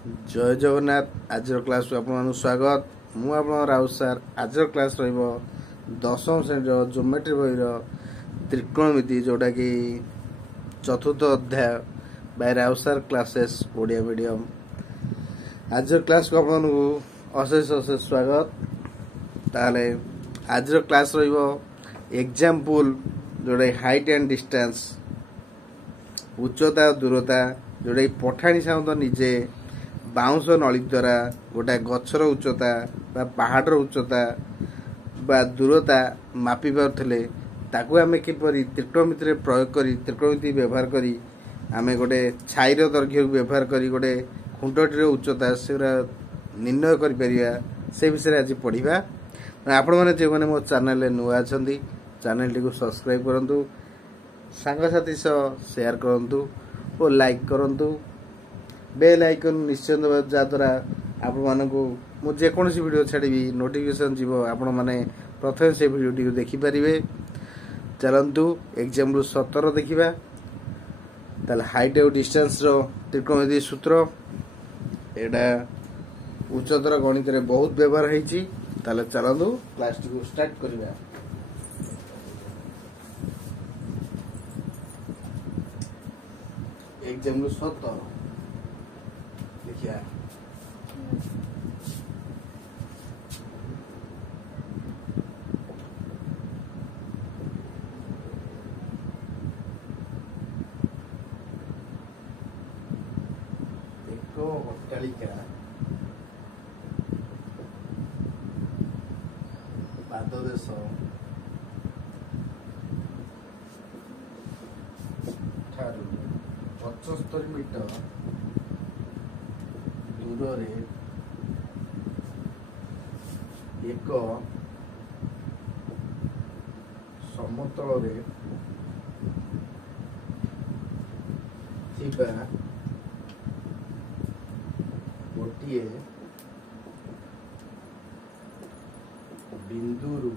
जय जगन्नाथ। आज क्लास को आपन स्वागत। मु आप राउत सार। आज क्लास दशम श्रेणी ज्योमेट्री बही त्रिकोणमिति जोटा कि चतुर्थ अध्याय बाय राउत सार क्लासेस ओडिया मीडियम। आज क्लास को आपन अशेष अशेष स्वागत। ताले आज क्लास एग्जाम्पल जोटा हाइट एंड डिस्टेंस उच्चता दूरता जोटा पठाणी साउंड निजे बाउंश नली द्वारा गोटे गछर उच्चता बा पहाड़ उच्चता बा दूरता मापी पारे ताकू आम किपरि त्रिकोणमिति प्रयोग करी त्रिकोणमिति व्यवहार करी आम गोटे छाईर दैर्घ्य व्यवहार करी गोटे खुंटटीर उच्चता से निर्णय कर से विषय आज पढ़ा। आपण मैंने जो मैंने मो चैनल नुआ अच्छा चैनल टी सब्सक्राइब करूँ, सांगसाथी शेयर करूँ और लाइक करूँ। बेल आइकन निश्चय दबा जहाँद्वारा आपण मानू मु जेकोसी वीडियो छाड़ी नोटिफिकेशन जीव आपण मैंने प्रथम से वीडियो टी देखिपारे। चलतु एग्जाम्पल 17 देखा। ताले हाइट और डिस्टेंस रो त्रिकोणमिति सूत्र एडा उच्चतर गणित रे बहुत व्यवहार होईची। ताले चलतु क्लास टी स्टार्ट करिबा। एग्जाम्पल 17 देखिए। अट्टालिका पाददेश ठारू 75 मीटर दूर एक समतल गोटे बिंदु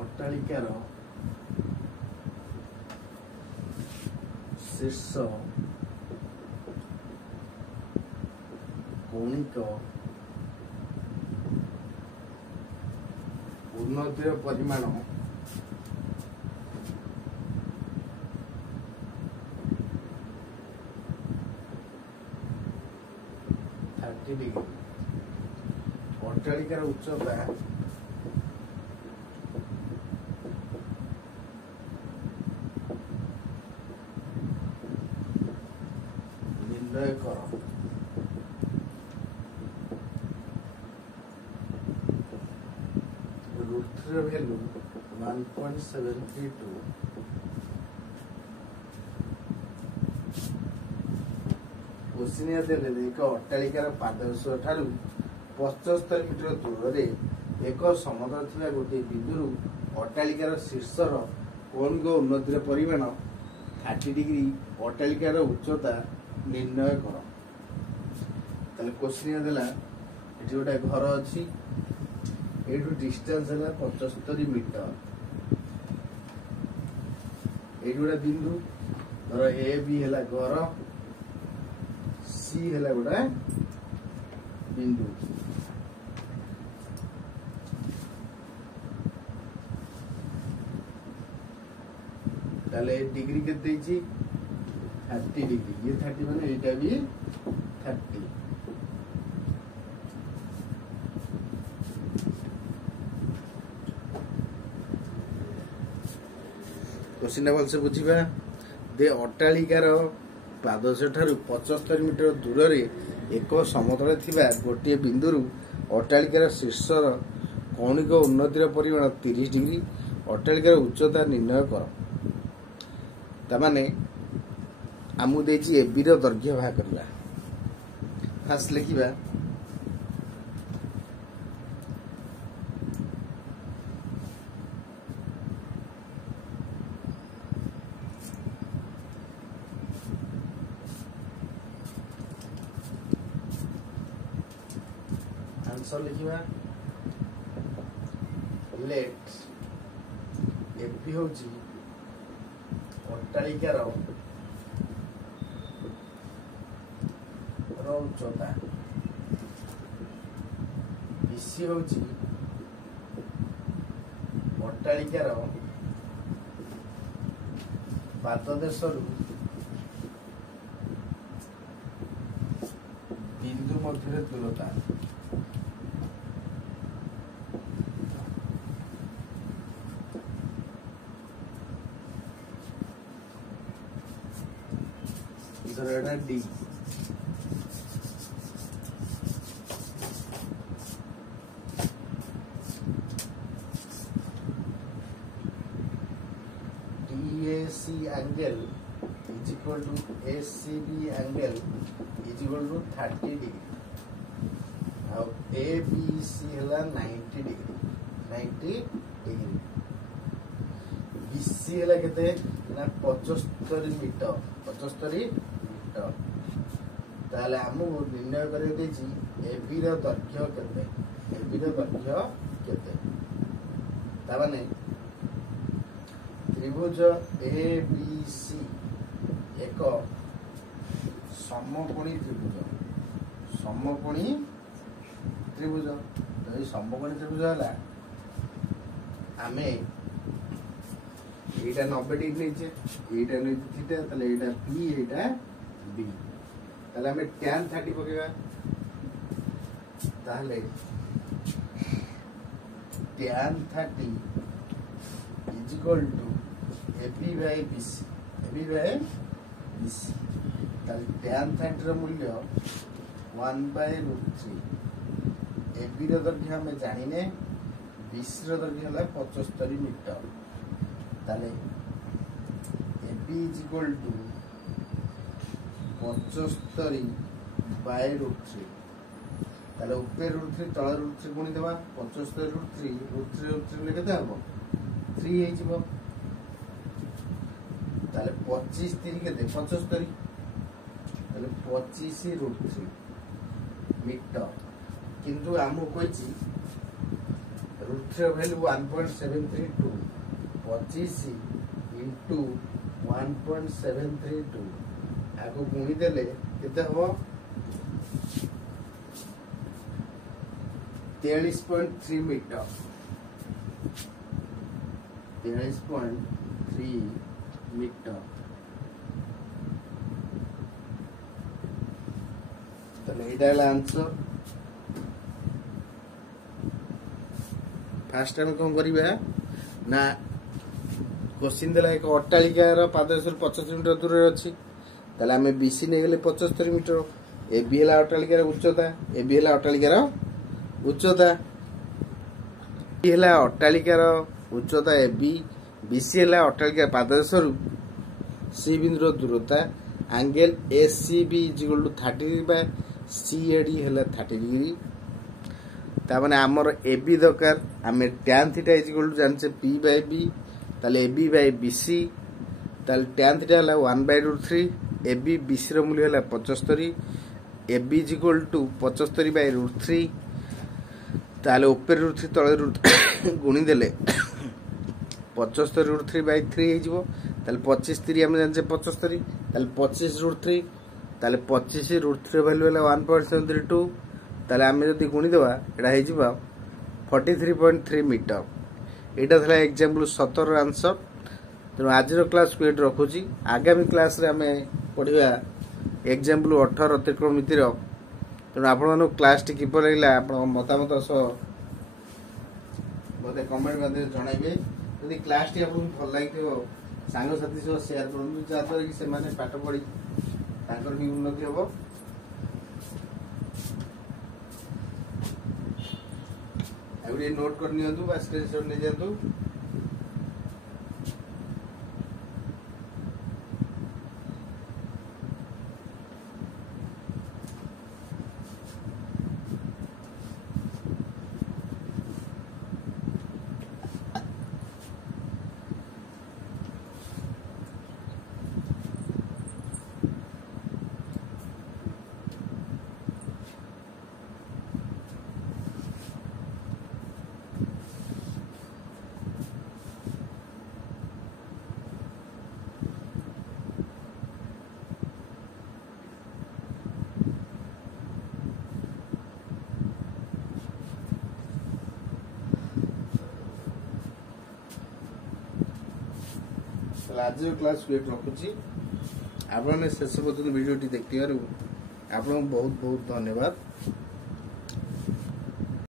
अट्टालिकार शीर्ष कौणिक उन्नतिर परिमाण 30 डिग्री। अट्टालिकार उच्चता निर्णय कर। वैल्यू 1.732। क्वेश्चन देले एक अट्टालिकार पाददेश ठारू 75 मीटर दूर एक समतल थिबा गोटे बिंदु अट्टालिकार शीर्षर कौणिक उन्नतिर परिमाण 30 डिग्री। अट्टालिकार उच्चता निर्णय कर। ताले क्वेश्चन देला एठी गोटे घर अछि, एठू डिस्टेंस है 75 मीटर। ये गोटे बिंदु धर ए बी है घर, सी है गोटे बिंदु। ताले डिग्री के 30 डिग्री। ये 30 माने एटा भी 30। क्वेश्चन भल से बुझा। दे अट्टालिकार पाददेश ठारू 75 मीटर दूर एक समतल थिबा गोटे बिंदु अट्टालिकार शीर्षर कौणिक उन्नतिर परिमाण 30 डिग्री। अट्टालिकार उच्चता निर्णय कर। तामाने आमु देछि एबी रो दैर्घ्य बाहा करला। फास्ट लिखिबा आंसर लिखिबा। लेट एपी होची अट्टालिकार उच्चता BC होची अट्टालिकार पाददेशरू बिंदु मध्य दूरता D DAC angle is equal to ACB angle is equal to 30 degree. Now ABC है 90 degree. 90 degree. BC है कितने ना 75 मीटर. 75 मीटर. ताले हमको निर्णय करे देची AB ର ଦୈର୍ଘ୍ୟ କେତେ? AB ର ଦୈର୍ଘ୍ୟ କେତେ? ताने त्रिभुज ABC एक समकोणी त्रिभुज तो ये समकोणी त्रिभुज है आमे एटा 90 डिग्री नीचे एटा थीटा तले एटा P एटा B तले हमें tan 30 पकेगा ताले tan 30 is equal to AB by BC ताले tan 30 ର मूल्य 1/√3 AB ର दैर्घ्य हमें जानिने BC ର दैर्घ्य है 75 मीटर ताले AB is equal to 75/√3 ताले ऊपर √3 तळ √3 गुणी देबा 75/√3 लेके देबो 3 हे जिवो ताले 25 3 के 75 ताले 25/√3 मीटर किंतु हमो कोइची √3 वैल्यू 1.732 25 into 1.732 आको गुणी देले केते हो 43.3 मीटर 43.3 मीटर तो एटा आंसर फास्ट टाइम कौन करिबा ना क्वेश्चन देला एक अट्टालिकार पाददेशर 75 मीटर दूर अच्छी ताले आमे BC ने गेले 75 मीटर AB हला अट्टालिकार उच्चता AB हला अट्टालिकार उच्चता B हला अट्टालिकार उच्चता AB BC हला अट्टालिकार पाददेशर C बिंदुर दूरता angle ACB is equal to 30 degree by CAD हला 30 डिग्री ता माने हमर AB दरकार आमे tan theta is equal to जानचे P by B ताले AB by BC ताले tan थीटा हला 1/√3 AB BC रो मूल्य हला 75 AB is equal to 75/√3 ताले ऊपर √3 तळे √3 गुणी देले 75/√3/3 हे जिवो ताले 25 3 हम जानचे 75 ताले 25/√3 ताले 25/√3 वैल्यू हला 1.732 ताले हम जदी गुणी देबा एडा हे जिवो 43.3 मीटर एटा थला एग्जांपल 17 रो आंसर तो आज रो क्लास को एट रखुची आगामी क्लास रे हमें पढिबा एग्जांपल 18 त्रिकोणमिति रो तो आपण मानो क्लास टी किपर लागला आपण मतामत सो मते कमेंट मध्ये जणाइबे यदि क्लास टी आपन भल लागियो सांग साथी सो शेयर करनु जातो कि से माने पाठ पढी ताकर भी उन्नति होबो एवरी नोट कर नियंतु बा स्क्रीनशॉट ले जंतु आज क्लास को रखुची आपने शेष पर्यटन भिडियोटी देखिबार आपको बहुत बहुत धन्यवाद।